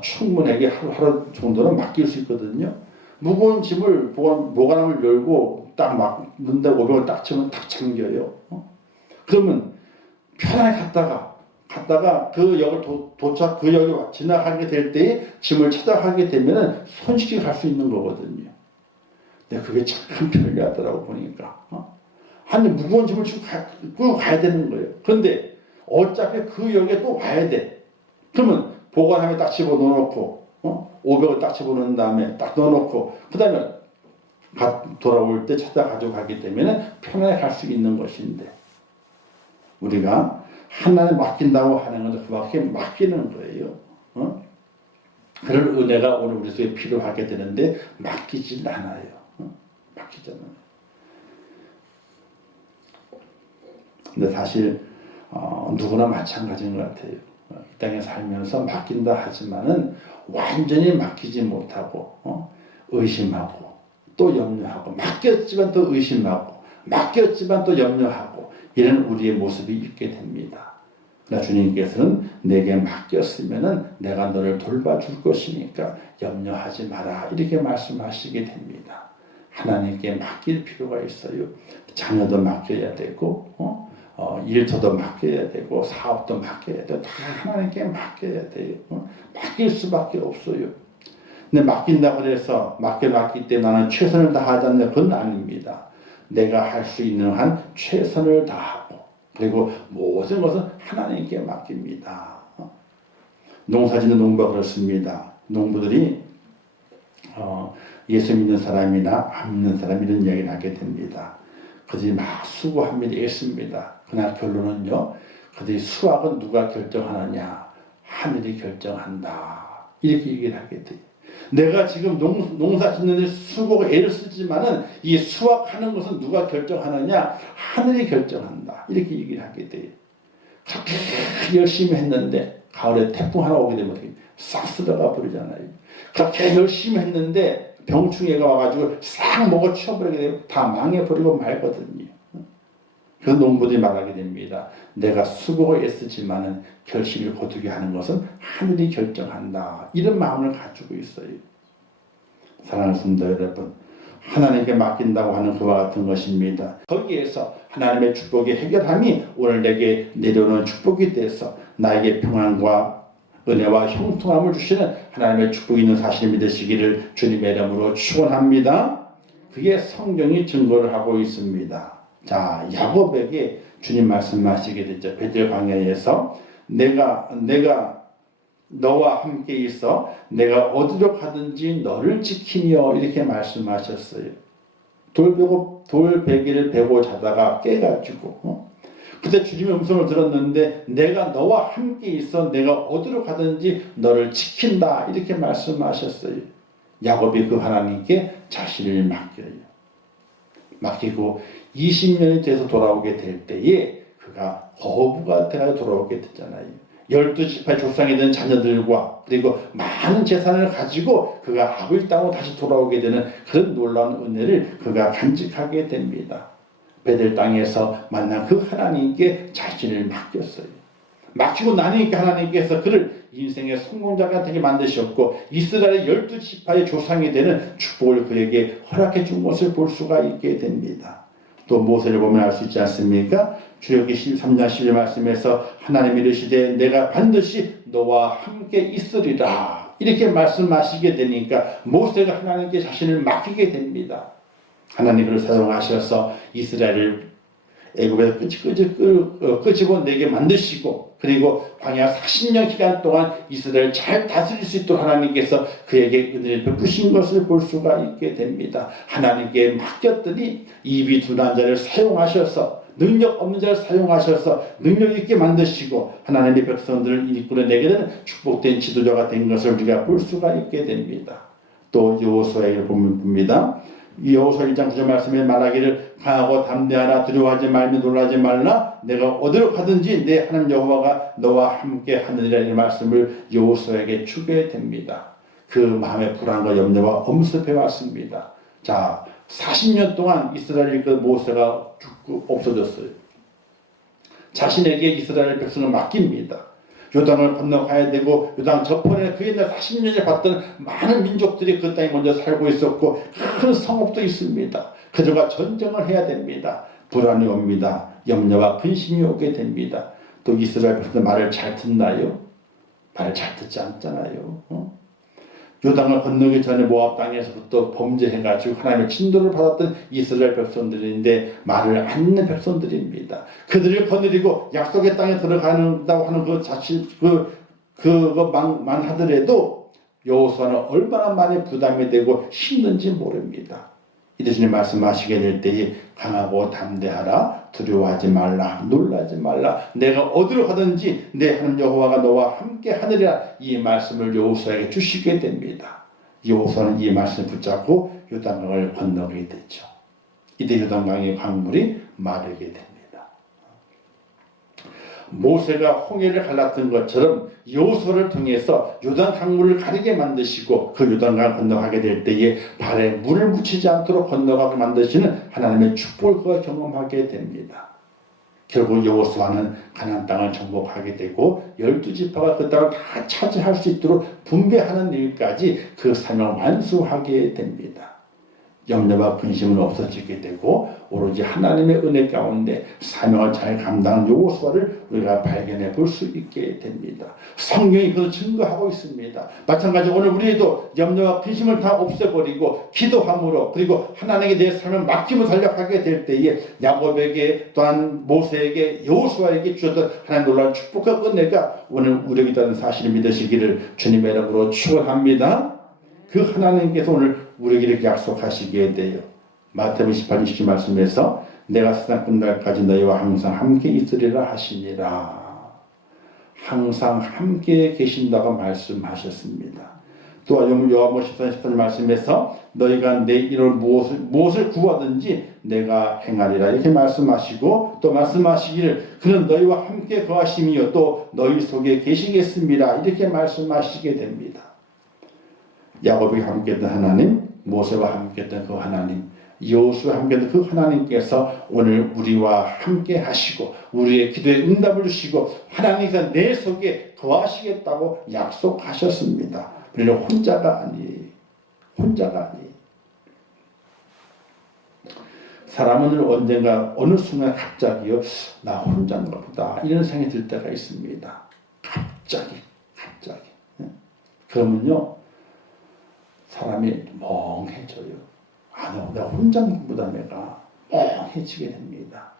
충분하게 하루 정도는 맡길 수 있거든요. 무거운 짐을 보관함을 열고 딱 막 넣는다 500원 딱 치면 딱 잠겨요. 그러면 편하게 갔다가 그 역을 그 역을 지나가게 될 때에 짐을 찾아가게 되면 손쉽게 갈 수 있는 거거든요. 근데 그게 참 편리하더라고 보니까. 아니 무거운 짐을 끌고 가야 되는 거예요. 그런데 어차피 그 역에 또 와야 돼. 그러면 보관함에 딱 집어넣어놓고 500원 딱 집어넣은 다음에 딱 넣어놓고 그 다음에 돌아올 때 찾아가지고 가기 때문에 편하게 갈 수 있는 것인데 우리가 하나님 맡긴다고 하는 것은 그밖에 맡기는 거예요. 그런 은혜가 오늘 우리 속에 필요하게 되는데 맡기질 않아요. 맡기잖아요. 근데 사실 누구나 마찬가지인 것 같아요. 이 땅에 살면서 맡긴다 하지만은 완전히 맡기지 못하고 의심하고 또 염려하고 맡겼지만 또 의심하고 맡겼지만 또 염려하고 이런 우리의 모습이 있게 됩니다. 그러나 주님께서는 내게 맡겼으면은 내가 너를 돌봐줄 것이니까 염려하지 마라 이렇게 말씀하시게 됩니다. 하나님께 맡길 필요가 있어요. 자녀도 맡겨야 되고 일터도 맡겨야 되고 사업도 맡겨야 되고 다 하나님께 맡겨야 돼요. 맡길 수밖에 없어요. 근데 맡긴다고 해서 맡겼기 때문에 나는 최선을 다하지 않는 그건 아닙니다. 내가 할 수 있는 한 최선을 다하고 그리고 모든 것은 하나님께 맡깁니다. 농사짓는 농부가 그렇습니다. 농부들이 예수 믿는 사람이나 안 믿는 사람 이런 이야기를 하게 됩니다. 그들이 막 수고합니다. 애씁니다. 그러나 결론은요. 그들이 수확은 누가 결정하느냐. 하늘이 결정한다. 이렇게 얘기를 하게 돼요. 내가 지금 농사 짓는데 수고가 애를 쓰지만은 이 수확하는 것은 누가 결정하느냐. 하늘이 결정한다. 이렇게 얘기를 하게 돼요. 그렇게 열심히 했는데 가을에 태풍 하나 오게 되면 싹 쓸어가 버리잖아요. 그렇게 열심히 했는데 병충해가 와가지고 싹 먹어 치워버리게 되면 다 망해버리고 말거든요. 그 농부들이 말하게 됩니다. 내가 수고가 애쓰지만은 결실을 거두게 하는 것은 하늘이 결정한다. 이런 마음을 가지고 있어요. 사랑하는 성도 여러분, 하나님께 맡긴다고 하는 그와 같은 것입니다. 거기에서 하나님의 축복이 해결함이 오늘 내게 내려오는 축복이 돼서 나에게 평안과 은혜와 형통함을 주시는 하나님의 축복이 있는 사실을 믿으시기를 주님의 이름으로 축원합니다. 그게 성경이 증거를 하고 있습니다. 자, 야곱에게 주님 말씀하시게 됐죠. 베들 광야에서 내가 너와 함께 있어 내가 어디로 가든지 너를 지키며 이렇게 말씀하셨어요. 돌베개를 베고 자다가 깨가지고 그때 주님의 음성을 들었는데 내가 너와 함께 있어 내가 어디로 가든지 너를 지킨다 이렇게 말씀하셨어요. 야곱이 그 하나님께 자신을 맡기고 20년이 돼서 돌아오게 될 때에 그가 거부가 돼서 돌아오게 됐잖아요. 12지파의 조상이 된 자녀들과 그리고 많은 재산을 가지고 그가 아버지 땅으로 다시 돌아오게 되는 그런 놀라운 은혜를 그가 간직하게 됩니다. 베델 땅에서 만난 그 하나님께 자신을 맡겼어요. 맡기고 나니까 하나님께서 그를 인생의 성공자가 되게 만드셨고 이스라엘의 12지파의 조상이 되는 축복을 그에게 허락해 준 것을 볼 수가 있게 됩니다. 또 모세를 보면 알 수 있지 않습니까? 출애굽기 13장 11절 말씀에서 하나님이 이르시되 내가 반드시 너와 함께 있으리라 이렇게 말씀하시게 되니까 모세가 하나님께 자신을 맡기게 됩니다. 하나님 그를 사용하셔서 이스라엘을 애굽에서 끄집어내게 만드시고 그리고 광야 40년 기간 동안 이스라엘을 잘 다스릴 수 있도록 하나님께서 그에게 은혜를 베푸신 것을 볼 수가 있게 됩니다. 하나님께 맡겼더니 입이 둔한 자를 사용하셔서 능력 없는 자를 사용하셔서 능력 있게 만드시고 하나님의 백성들을 이끌어내게 되는 축복된 지도자가 된 것을 우리가 볼 수가 있게 됩니다. 또 여호수아에게 보면 봅니다. 여호수아 1장 9절 말씀에 말하기를 강하고 담대하라 두려워하지 말며 놀라지 말라 내가 어디로 가든지 내 하나님 여호와가 너와 함께 하느니라 이 말씀을 여호수아에게 주게 됩니다. 그 마음의 불안과 염려와 엄습해 왔습니다. 자, 40년 동안 이스라엘 그 모세가 죽고 없어졌어요. 자신에게 이스라엘 백성을 맡깁니다. 요단을 건너가야 되고 요단 저편에 그 옛날 40년에 봤던 많은 민족들이 그 땅에 먼저 살고 있었고 큰 성읍도 있습니다. 그들과 전쟁을 해야 됩니다. 불안이 옵니다. 염려와 근심이 오게 됩니다. 또 이스라엘 백성들 말을 잘 듣나요? 말을 잘 듣지 않잖아요. 요단을 건너기 전에 모압 땅에서부터 범죄해가지고 하나님의 진도를 받았던 이스라엘 백성들인데 말을 안 듣는 백성들입니다. 그들을 거느리고 약속의 땅에 들어간다고 하는 그 자신 그것만 하더라도 여호수아는 얼마나 많이 부담이 되고 힘든지 모릅니다. 이제주님 말씀하시게 될 때에 강하고 담대하라 두려워하지 말라 놀라지 말라 내가 어디로 가든지 내 하나님 여호와가 너와 함께 하느리라 이 말씀을 여호수아에게 주시게 됩니다. 여호수아는 이 말씀을 붙잡고 요단강을 건너게 되죠. 이때 요단강의 강물이 마르게 됩니다. 모세가 홍해를 갈랐던 것처럼 여호수아를 통해서 요단 강물을 가리게 만드시고 그 요단강을 건너가게 될 때에 발에 물을 묻히지 않도록 건너가게 만드시는 하나님의 축복을 그가 경험하게 됩니다. 결국 여호수아는 가나안 땅을 정복하게 되고 12지파가 그 땅을 다 차지할 수 있도록 분배하는 일까지 그 사명을 완수하게 됩니다. 염려와 근심은 없어지게 되고 오로지 하나님의 은혜 가운데 사명을 잘 감당한 여호수아를 우리가 발견해 볼 수 있게 됩니다. 성경이 그것을 증거하고 있습니다. 마찬가지로 오늘 우리도 염려와 근심을 다 없애버리고 기도함으로 그리고 하나님에게 내 삶을 맡기고 달려가게 될 때에 야곱에게 또한 모세에게 여호수아에게 주셨던 하나님 놀라운 축복과 은혜가 오늘 우리에게 있다는 사실을 믿으시기를 주님의 이름으로 축원합니다. 그 하나님께서 오늘 우리에게 이렇게 약속하시게 돼요. 마태복음 28, 20 말씀에서 내가 세상 끝날까지 너희와 항상 함께 있으리라 하시니라. 항상 함께 계신다고 말씀하셨습니다. 또 요한복음 14, 14 말씀에서 너희가 내 이름으로 무엇을 구하든지 내가 행하리라 이렇게 말씀하시고 또 말씀하시기를 그는 너희와 함께 거하심이요 또 너희 속에 계시겠습니다 이렇게 말씀하시게 됩니다. 야곱이 함께했던 하나님, 모세와 함께했던 그 하나님, 여호수아와 함께했던 그 하나님께서 오늘 우리와 함께 하시고 우리의 기도에 응답을 주시고 하나님께서 내 속에 거하시겠다고 약속하셨습니다. 우리는 혼자가 아니에요. 혼자가 아니에요. 사람은 언젠가 어느 순간 갑자기요, 나 혼자인가 보다 이런 생각이 들 때가 있습니다. 갑자기. 그러면요 사람이 멍해져요. 내가 혼자인가 보다 내가 멍해지게 됩니다.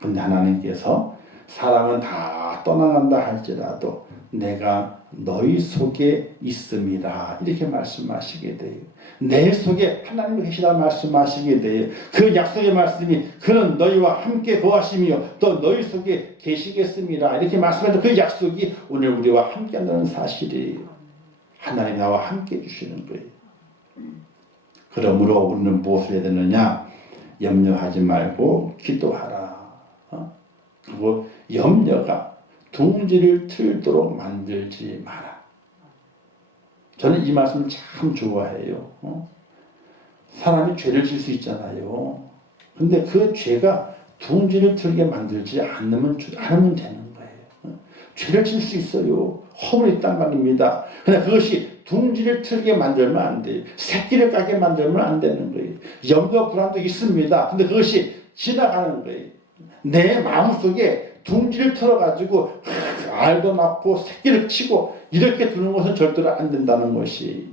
근데 하나님께서 사람은 다 떠나간다 할지라도 내가 너희 속에 있음이라 이렇게 말씀하시게 돼요. 내 속에 하나님이 계시다 말씀하시게 돼요. 그 약속의 말씀이 그는 너희와 함께 거하심이요 또 너희 속에 계시겠습니다 이렇게 말씀하셔서 그 약속이 오늘 우리와 함께 한다는 사실이에요. 하나님이 나와 함께 해주시는 거예요. 그러므로 우리는 무엇을 해야 되느냐? 염려하지 말고 기도하라. 그리고 염려가 둥지를 틀도록 만들지 마라. 저는 이 말씀을 참 좋아해요. 사람이 죄를 질 수 있잖아요. 근데 그 죄가 둥지를 틀게 만들지 않으면 되는 거예요. 죄를 질 수 있어요. 허물이 있단 말입니다. 그러나 그것이 둥지를 틀게 만들면 안 돼요. 새끼를 까게 만들면 안 되는 거예요. 염려 불안도 있습니다. 근데 그것이 지나가는 거예요. 내 마음속에 둥지를 틀어가지고 알도 낳고 새끼를 치고 이렇게 두는 것은 절대로 안 된다는 것이.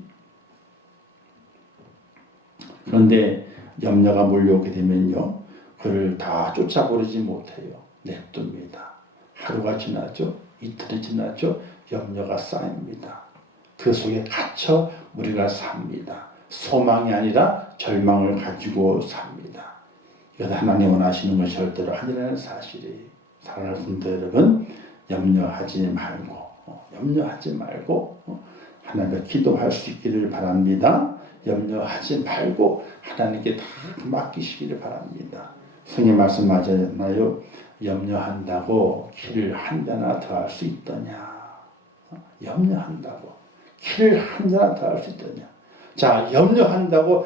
그런데 염려가 몰려오게 되면요 그를 다 쫓아버리지 못해요. 냅둡니다. 하루가 지나죠. 이틀이 지나죠. 염려가 쌓입니다. 그 속에 갇혀 우리가 삽니다. 소망이 아니라 절망을 가지고 삽니다. 이건 하나님 원하시는 것이 절대로 아니라는 사실이에요. 사랑하는 성도 여러분, 염려하지 말고 하나님께 기도할 수 있기를 바랍니다. 염려하지 말고 하나님께 다 맡기시기를 바랍니다. 성경 말씀하잖아요. 염려한다고 키를 한 자나 더할 수 있더냐. 염려한다고 키를 한 자나 더할 수 있더냐. 자, 염려한다고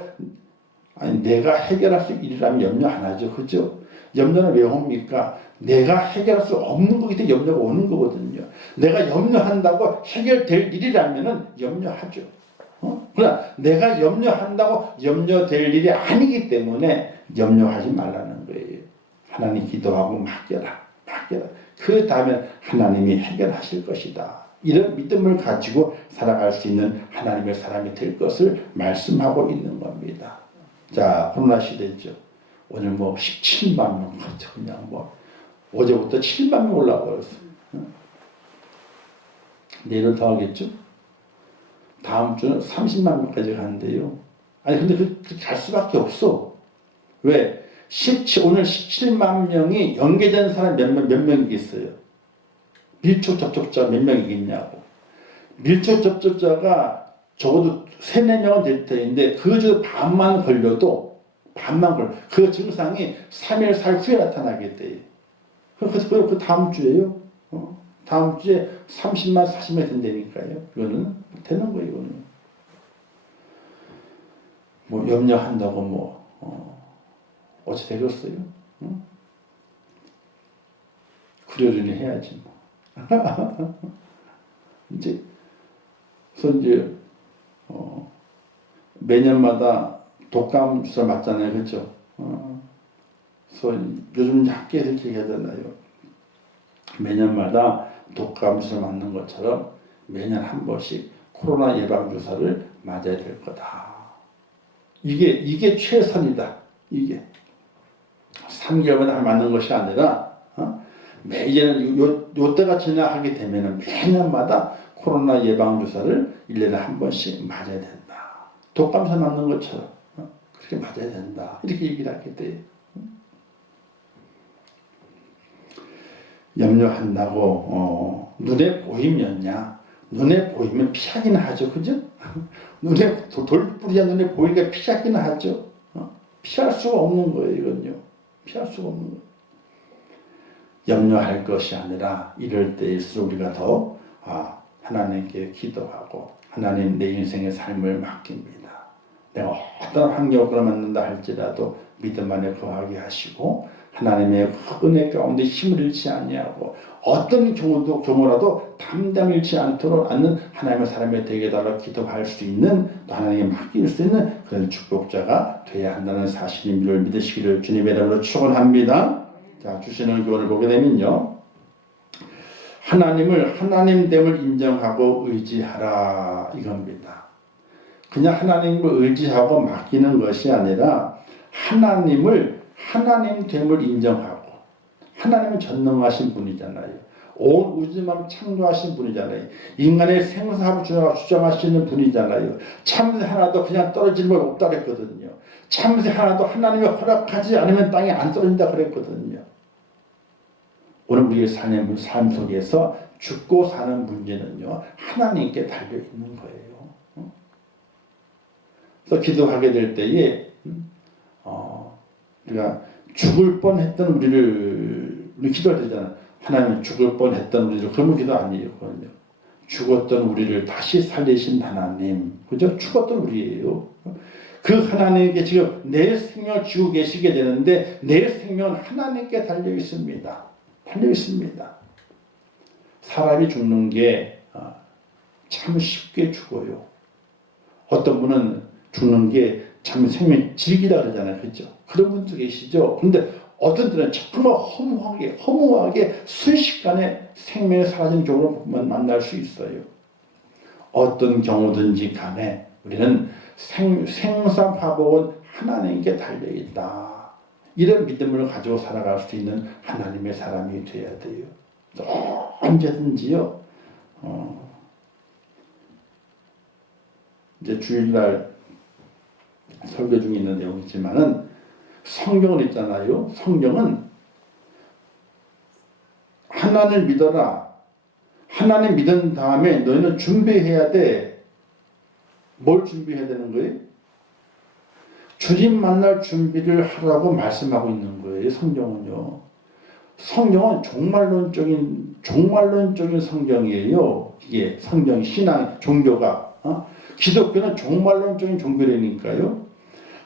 내가 해결할 수 있으라면 염려 안 하죠. 그죠? 염려는 왜 옵니까? 내가 해결할 수 없는 거기 때문에 염려가 오는 거거든요. 내가 염려한다고 해결될 일이라면 염려하죠. 그러나 내가 염려한다고 염려될 일이 아니기 때문에 염려하지 말라는 거예요. 하나님 기도하고 맡겨라. 그 다음에 하나님이 해결하실 것이다. 이런 믿음을 가지고 살아갈 수 있는 하나님의 사람이 될 것을 말씀하고 있는 겁니다. 자, 코로나 시대죠. 오늘 17만 명, 그냥 어제부터 7만 명 올라버렸어요. 내일은 더 하겠죠? 다음 주는 30만 명까지 가는데요. 아니, 근데 그렇게 갈 수밖에 없어. 왜? 오늘 17만 명이 연계된 사람 몇 명이 있어요? 밀접 접촉자 몇 명이겠냐고. 밀접 접촉자가 적어도 3, 4명은 될 텐데 그 중 반만 걸려도 그 증상이 3일, 4일 후에 나타나게 돼요. 그 다음 주에요. 다음 주에 30만, 40만 된다니까요. 이거는 되는 거예요. 이거는. 염려한다고 어찌 되겠어요? 그러려니 해야지 그래서 이제 매년마다 독감 주사 맞잖아요. 그렇죠? 그래서 요즘 학계에서 이렇게 얘기하잖아요. 매년마다 독감 주사 맞는 것처럼 매년 한 번씩 코로나 예방 주사를 맞아야 될 거다. 이게 최선이다. 이게 3개월마다 맞는 것이 아니라 매년 요때가 지나가게 되면 매년마다 코로나 예방 주사를 1년에 한 번씩 맞아야 된다. 독감주사 맞는 것처럼 그렇게 맞아야 된다. 이렇게 얘기를 하게 돼요. 염려한다고 눈에 보이면야. 눈에 보이면 피하기는 하죠. 그죠? 눈에 돌뿌리야 눈에 보이니까 피하기는 하죠. 피할 수가 없는 거예요. 이건요. 피할 수가 없는 거예요. 염려할 것이 아니라 이럴 때일수록 우리가 더 하나님께 기도하고 하나님 내 인생의 삶을 맡깁니다. 내가 어떤 환경을 끌어맞는다 할지라도 믿음 안에 거하게 하시고 하나님의 은혜 가운데 힘을 잃지 아니하고 어떤 경우라도 담담 잃지 않도록 않는 하나님의 사람이 되게 달라 기도할 수 있는 또 하나님께 맡길 수 있는 그런 축복자가 되어야 한다는 사실을 믿으시기를 주님의 이름으로 축원합니다. 자, 주시는 교훈을 보게 되면요. 하나님을 하나님됨을 인정하고 의지하라 이겁니다. 그냥 하나님을 의지하고 맡기는 것이 아니라 하나님을 하나님됨을 인정하고 하나님은 전능하신 분이잖아요. 온 우주만 창조하신 분이잖아요. 인간의 생사를 주장하시는 분이잖아요. 참새 하나도 그냥 떨어지는 걸 없다 그랬거든요. 참새 하나도 하나님이 허락하지 않으면 땅에 안 떨어진다 그랬거든요. 오늘 우리의 삶 속에서 죽고 사는 문제는요. 하나님께 달려있는 거예요. 그래서 기도하게 될 때에 우리가 죽을 뻔했던 우리 기도할 때잖아요. 하나님 죽을 뻔했던 우리를 그러면 기도 아니에요. 그거는요. 죽었던 우리를 다시 살리신 하나님. 그죠? 죽었던 우리예요. 그 하나님께 지금 내 생명을 지고 계시게 되는데 내 생명은 하나님께 달려 있습니다. 달려 있습니다. 사람이 죽는 게 참 쉽게 죽어요. 어떤 분은 죽는 게 참 생명 즐기다 그러잖아요. 그렇죠? 그런 분도 계시죠. 그런데 어떤 때는 정말 허무하게 순식간에 생명이 사라지는 경우를 만날 수 있어요. 어떤 경우든지 간에 우리는 생사화복은 하나님께 달려있다. 이런 믿음을 가지고 살아갈 수 있는 하나님의 사람이 되어야 돼요. 언제든지요. 이제 주일날 설교 중에 있는 내용이지만은 성경은 있잖아요. 성경은 하나님을 믿어라. 하나님 믿은 다음에 너희는 준비해야 돼. 뭘 준비해야 되는 거예요? 주님 만날 준비를 하라고 말씀하고 있는 거예요. 성경은요. 성경은 종말론적인 성경이에요. 이게 성경, 신앙, 종교가. 기독교는 종말론적인 종교라니까요.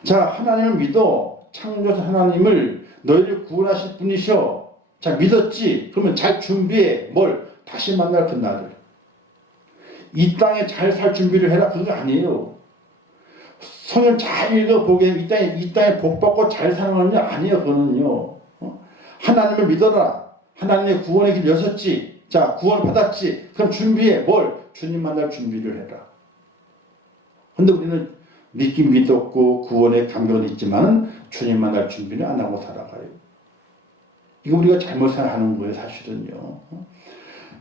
자, 하나님을 믿어. 창조자 하나님을 너희를 구원하실 분이셔. 자, 믿었지? 그러면 잘 준비해. 뭘? 다시 만날 그날을. 이 땅에 잘 살 준비를 해라. 그거 아니에요. 성경 잘 읽어보게 이 땅에 복 받고 잘 사는 건 아니에요. 그거는요. 하나님을 믿어라. 하나님의 구원의 길 여셨지. 자, 구원 받았지. 그럼 준비해. 뭘? 주님 만날 준비를 해라. 근데 우리는 믿긴 믿었고 구원의 감격은 있지만 주님 만날 준비는 안 하고 살아가요. 이거 우리가 잘못 생각하는 거예요. 사실은요.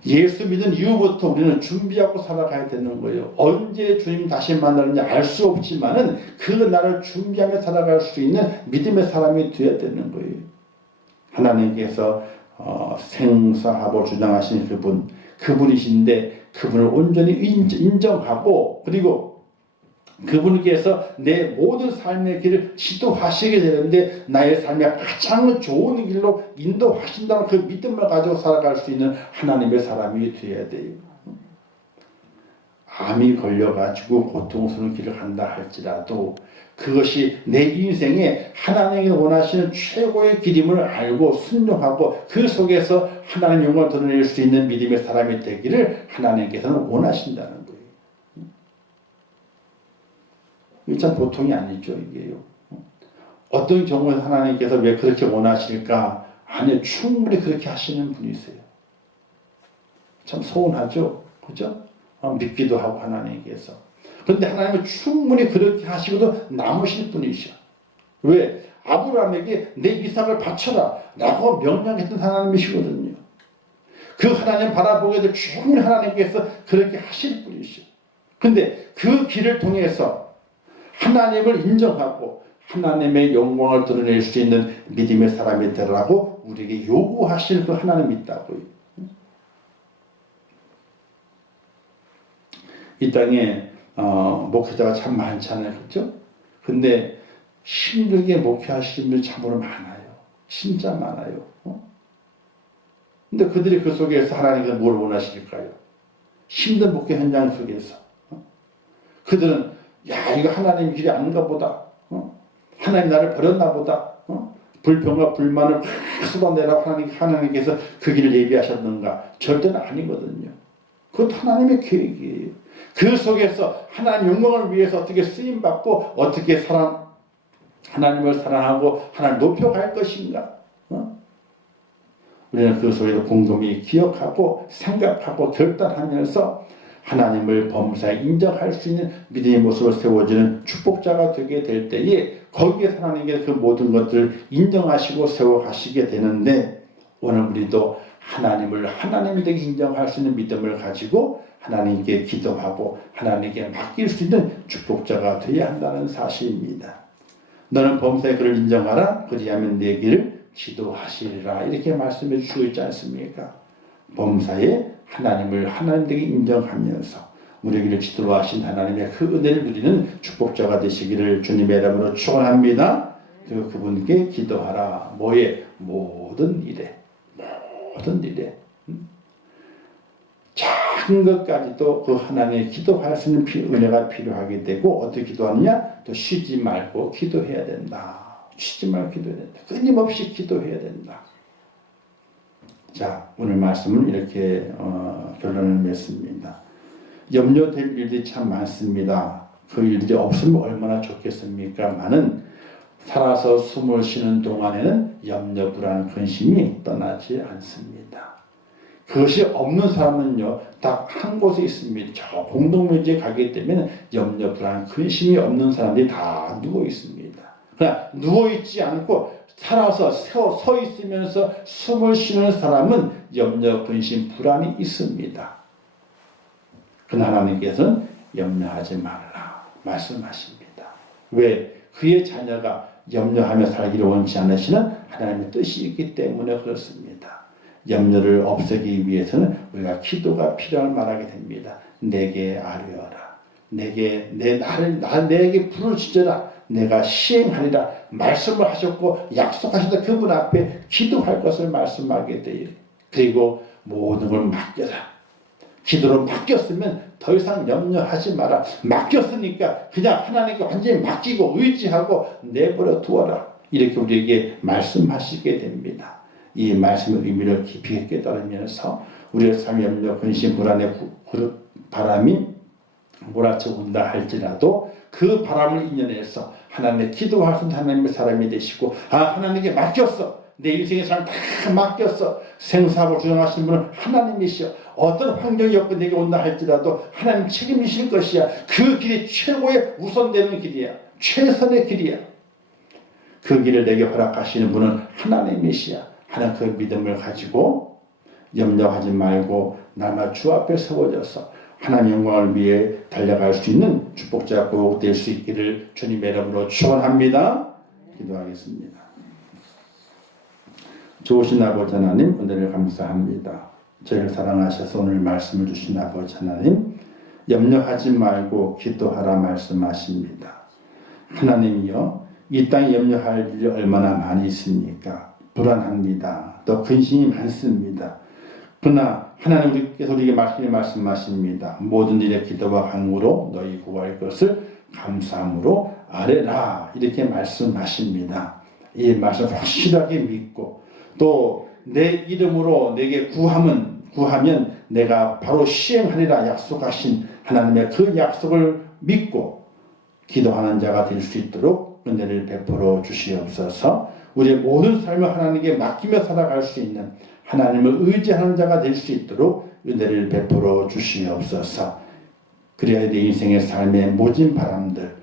예수 믿은 이후부터 우리는 준비하고 살아가야 되는 거예요. 언제 주님 다시 만나는지 알 수 없지만은 그 날을 준비하며 살아갈 수 있는 믿음의 사람이 되어야 되는 거예요. 하나님께서 생사합을 주장하시는 그분이신데 그분을 온전히 인정하고 그리고 그분께서 내 모든 삶의 길을 지도하시게 되는데 나의 삶의 가장 좋은 길로 인도하신다는 그 믿음을 가지고 살아갈 수 있는 하나님의 사람이 되어야 돼요. 암이 걸려가지고 고통스러운 길을 간다 할지라도 그것이 내 인생에 하나님이 원하시는 최고의 길임을 알고 순종하고 그 속에서 하나님의 영광을 드러낼 수 있는 믿음의 사람이 되기를 하나님께서는 원하신다는 거예요. 이게 참 보통이 아니죠. 이게요. 어떤 경우에 하나님께서 왜 그렇게 원하실까? 아니요. 충분히 그렇게 하시는 분이세요. 참 서운하죠. 그죠? 믿기도 하고 하나님께서. 그런데 하나님은 충분히 그렇게 하시고도 남으실 분이셔. 왜? 아브라함에게 내 이삭을 바쳐라 라고 명령했던 하나님이시거든요. 그 하나님 바라보게 될 충분히 하나님께서 그렇게 하실 분이셔. 근데 그 길을 통해서 하나님을 인정하고 하나님의 영광을 드러낼 수 있는 믿음의 사람이 되라고 우리에게 요구하실 그 하나님이 있다고요. 이 땅에 목회자가 참 많잖아요. 그렇죠? 근데 힘들게 목회하시는 분이 참으로 많아요. 진짜 많아요. 근데 그들이 그 속에서 하나님께서 뭘 원하실까요? 힘든 목회 현장 속에서. 그들은 야, 이거 하나님 길이 아닌가 보다. 하나님 나를 버렸나 보다. 불평과 불만을 확 쏟아내라 하나님께서 그 길을 예비하셨는가? 절대는 아니거든요. 그것도 하나님의 계획이에요. 그 속에서 하나님 영광을 위해서 어떻게 쓰임받고 어떻게 하나님을 사랑하고 하나님 높여갈 것인가? 우리는 그 속에서 곰곰이 기억하고 생각하고 결단하면서 하나님을 범사에 인정할 수 있는 믿음의 모습을 세워주는 축복자가 되게 될 때에 거기에 하나님께서 그 모든 것들을 인정하시고 세워가시게 되는데, 오늘 우리도 하나님을 하나님 되게 인정할 수 있는 믿음을 가지고 하나님께 기도하고 하나님께 맡길 수 있는 축복자가 되어야 한다는 사실입니다. 너는 범사에 그를 인정하라. 그리하면 내 길을 지도하시리라. 이렇게 말씀해 주시고 있지 않습니까? 범사에 하나님을 하나님 되게 인정하면서 우리에게 지도로 하신 하나님의 그 은혜를 누리는 축복자가 되시기를 주님의 이름으로 축원합니다. 그리고 그분께 기도하라. 뭐에? 모든 일에. 작은 것까지도 그 하나님의 기도할 수 있는 은혜가 필요하게 되고, 어떻게 기도하느냐? 또 쉬지 말고 기도해야 된다. 쉬지 말고 기도해야 된다. 끊임없이 기도해야 된다. 자, 오늘 말씀은 이렇게 결론을 맺습니다. 염려될 일들이 참 많습니다. 그 일들이 없으면 얼마나 좋겠습니까? 많은 살아서 숨을 쉬는 동안에는 염려, 불안, 근심이 떠나지 않습니다. 그것이 없는 사람은요, 딱 한 곳에 있습니다. 저 공동묘지에 가게 되면 염려, 불안, 근심이 없는 사람들이 다 누워 있습니다. 그러나 누워 있지 않고 살아서 서 있으면서 숨을 쉬는 사람은 염려, 근심, 불안이 있습니다. 그러나 하나님께서는 염려하지 말라 말씀하십니다. 왜? 그의 자녀가 염려하며 살기를 원치 않으시는 하나님의 뜻이 있기 때문에 그렇습니다. 염려를 없애기 위해서는 우리가 기도가 필요할 만하게 됩니다. 내게 아뢰어라. 내게 부르짖어라. 내가 시행하리라 말씀을 하셨고 약속하셨다. 그분 앞에 기도할 것을 말씀하게 돼요. 그리고 모든 걸 맡겨라. 기도로 맡겼으면 더 이상 염려하지 마라. 맡겼으니까 그냥 하나님께 완전히 맡기고 의지하고 내버려 두어라. 이렇게 우리에게 말씀하시게 됩니다. 이 말씀의 의미를 깊이 깨달으면서 우리의 삶의 염려, 근심, 불안의 바람이 몰아쳐 온다 할지라도 그 바람을 이겨내서 하나님의 기도할 수 있는 하나님의 사람이 되시고, 하나님께 맡겼어. 내 인생의 삶 다 맡겼어. 생사하고 주장하시는 분은 하나님이시여. 어떤 환경이 없고 내게 온다 할지라도 하나님 책임이실 것이야. 그 길이 최고의 우선되는 길이야. 최선의 길이야. 그 길을 내게 허락하시는 분은 하나님이시야. 하나님 그 믿음을 가지고 염려하지 말고 날마다 주 앞에 세워져서 하나님 영광을 위해 달려갈 수 있는 축복자가 꼭 될 수 있기를 주님의 이름으로 축원합니다. 기도하겠습니다. 좋으신 아버지 하나님, 은혜를 감사합니다. 저희를 사랑하셔서 오늘 말씀을 주신 아버지 하나님, 염려하지 말고 기도하라 말씀하십니다. 하나님이여, 이 땅에 염려할 일이 얼마나 많이 있습니까? 불안합니다. 또 근심이 많습니다. 그러나 하나님께서 우리에게 말씀하십니다. 모든 일에 기도와 간구로 너희 구할 것을 감사함으로 아뢰라. 이렇게 말씀하십니다. 이 말씀 확실하게 믿고 또 내 이름으로 내게 구하면 내가 바로 시행하리라 약속하신 하나님의 그 약속을 믿고 기도하는 자가 될 수 있도록 은혜를 베풀어 주시옵소서. 우리의 모든 삶을 하나님께 맡기며 살아갈 수 있는 하나님을 의지하는 자가 될 수 있도록 은혜를 베풀어 주시옵소서. 그래야 내 인생의 삶의 모진 바람들,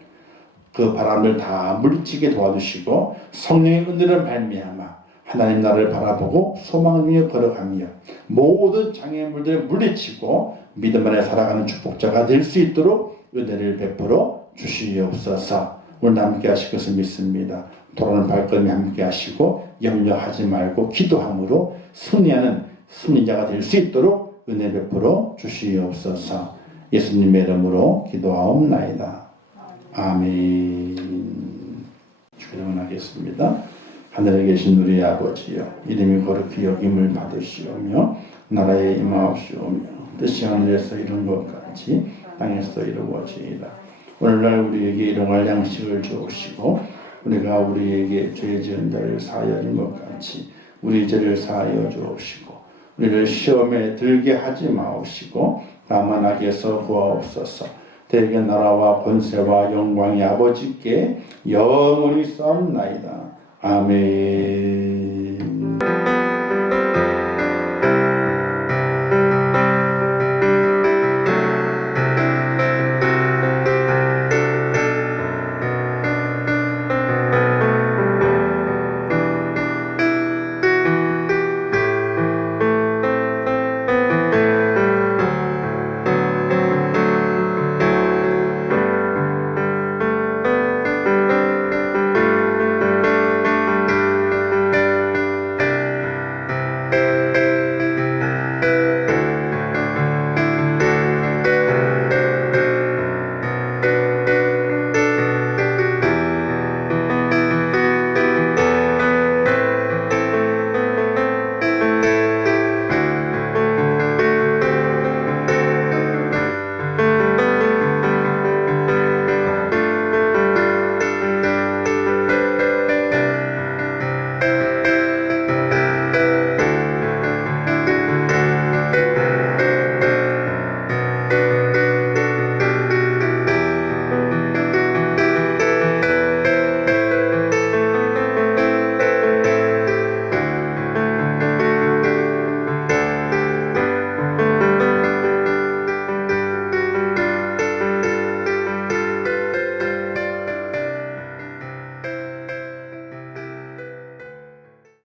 그 바람을 다 물리치게 도와주시고 성령의 은혜를 발미하마 하나님 나라를 바라보고 소망을 위해 걸어가며 모든 장애물들을 물리치고 믿음 안에 살아가는 축복자가 될 수 있도록 은혜를 베풀어 주시옵소서. 오늘 함께 하실 것을 믿습니다. 돌아오는 발걸음에 함께 하시고 염려하지 말고 기도함으로 승리하는 승리자가 될 수 있도록 은혜 베풀어 주시옵소서. 예수님의 이름으로 기도하옵나이다. 아멘. 축원하겠습니다. 하늘에 계신 우리 아버지여, 이름이 거룩히 여김을 받으시오며 나라에 임하옵시오며 뜻이 하늘에서 이룬 것 같이 땅에서 이루어지이다. 오늘날 우리에게 일용할 양식을 주옵시고 우리가 우리에게 죄 지은 자를 사하여 준 것 같이 우리 죄를 사하여 주옵시고 우리를 시험에 들게 하지 마옵시고 다만 악에서 구하옵소서. 대개 나라와 권세와 영광이 아버지께 영원히 싸움나이다. 아멘.